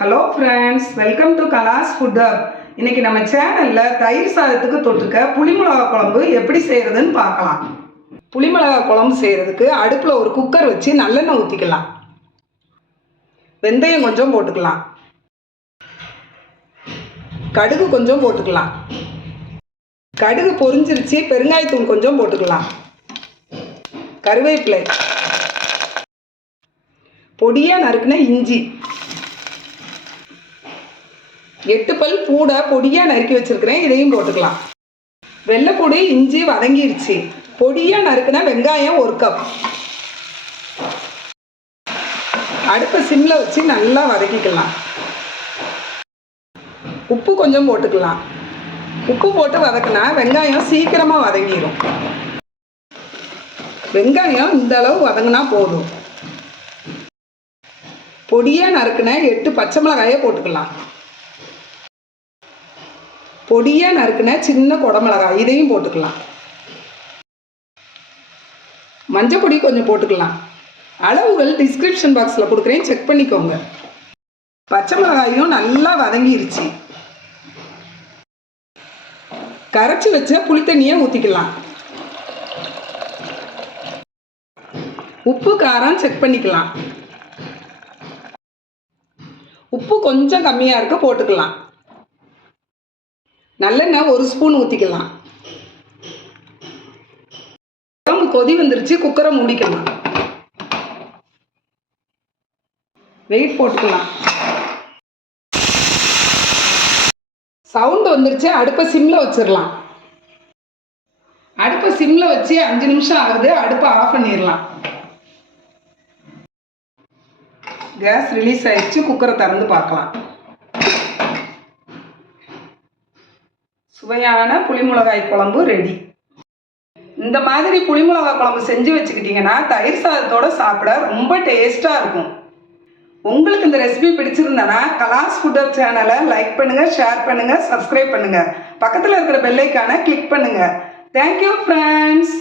Hello friends welcome to Kala's food hub இன்னைக்கு நம்ம சேனலில் தயிர் சாதத்துக்கு தொட்டுக்க புளிமிளகா குழம்பு எப்படி செய்கிறதுன்னு பார்க்கலாம். புளிமிளகா குழம்பு செய்கிறதுக்கு அடுப்பில் ஒரு குக்கர் வச்சு நல்லெண்ணெய் ஊற்றிக்கலாம் வெந்தயம் கொஞ்சம் போட்டுக்கலாம். கடுகு கொஞ்சம் போட்டுக்கலாம். கடுகு பொரிஞ்சிருச்சு பெருங்காயத்தூள் கொஞ்சம் போட்டுக்கலாம். கருவேப்பிலை. பொடியாக நறுக்குன இஞ்சி. எட்டு பல் பூடை பொடியாக நறுக்கி வச்சிருக்கிறேன் இதையும் போட்டுக்கலாம். வெள்ளைப்பூடி இஞ்சி வதங்கிருச்சு. பொடியாக நறுக்குன வெங்காயம் ஒரு கப் அடுப்பை சிம்மில் வச்சு நல்லா வதக்கிக்கலாம். உப்பு கொஞ்சம் போட்டுக்கலாம். உப்பு போட்டு வதக்குனா வெங்காயம் சீக்கிரமாக வதங்கிடும் வெங்காயம் இந்த அளவு வதங்கினா போதும். பொடியாக நறுக்குன எட்டு பச்சை மிளகாயை போட்டுக்கலாம். பொடியாக நறுக்கின சின்ன குடமிளகாய் இதையும் போட்டுக்கலாம். மஞ்சள் பொடி கொஞ்சம் போட்டுக்கலாம். அளவுகள் டிஸ்கிரிப்ஷன் பாக்ஸில் கொடுக்குறேன். செக் பண்ணிக்கோங்க. பச்சை மிளகாயும் நல்லா வதங்கிருச்சு. கரைச்சி வச்ச புளித்தண்ணியை ஊற்றிக்கலாம் உப்பு காரம் செக் பண்ணிக்கலாம். உப்பு கொஞ்சம் கம்மியாக இருக்க போட்டுக்கலாம். நல்லெண்ணெய் ஒரு ஸ்பூன் ஊற்றிக்கலாம் குழம்பு கொதி வந்துருச்சு குக்கரை மூடிக்கலாம். வெயிட் போட்டுக்கலாம். சவுண்டு வந்துருச்சு அடுப்பை சிம்மில் வச்சிடலாம் அடுப்பை சிம்மில் வச்சு அஞ்சு நிமிஷம் ஆகுது அடுப்பை ஆஃப் பண்ணிடலாம் கேஸ் ரிலீஸ் ஆயிடுச்சு குக்கரை திறந்து பார்க்கலாம். சுவையான புளிமிளகாய் குழம்பு ரெடி இந்த மாதிரி புளிமிளகாய் குழம்பு செஞ்சு வச்சுக்கிட்டிங்கன்னா தயிர் சாதத்தோட சாப்பிட ரொம்ப டேஸ்ட்டாக இருக்கும். உங்களுக்கு இந்த ரெசிபி பிடிச்சிருந்தனா கலாஸ் ஃபுட் அப் சேனலை லைக் பண்ணுங்கள் ஷேர் பண்ணுங்கள் சப்ஸ்கிரைப் பண்ணுங்கள் பக்கத்தில் இருக்கிற பெல்லைக்கான கிளிக் பண்ணுங்கள் தேங்க்யூ ஃப்ரெண்ட்ஸ்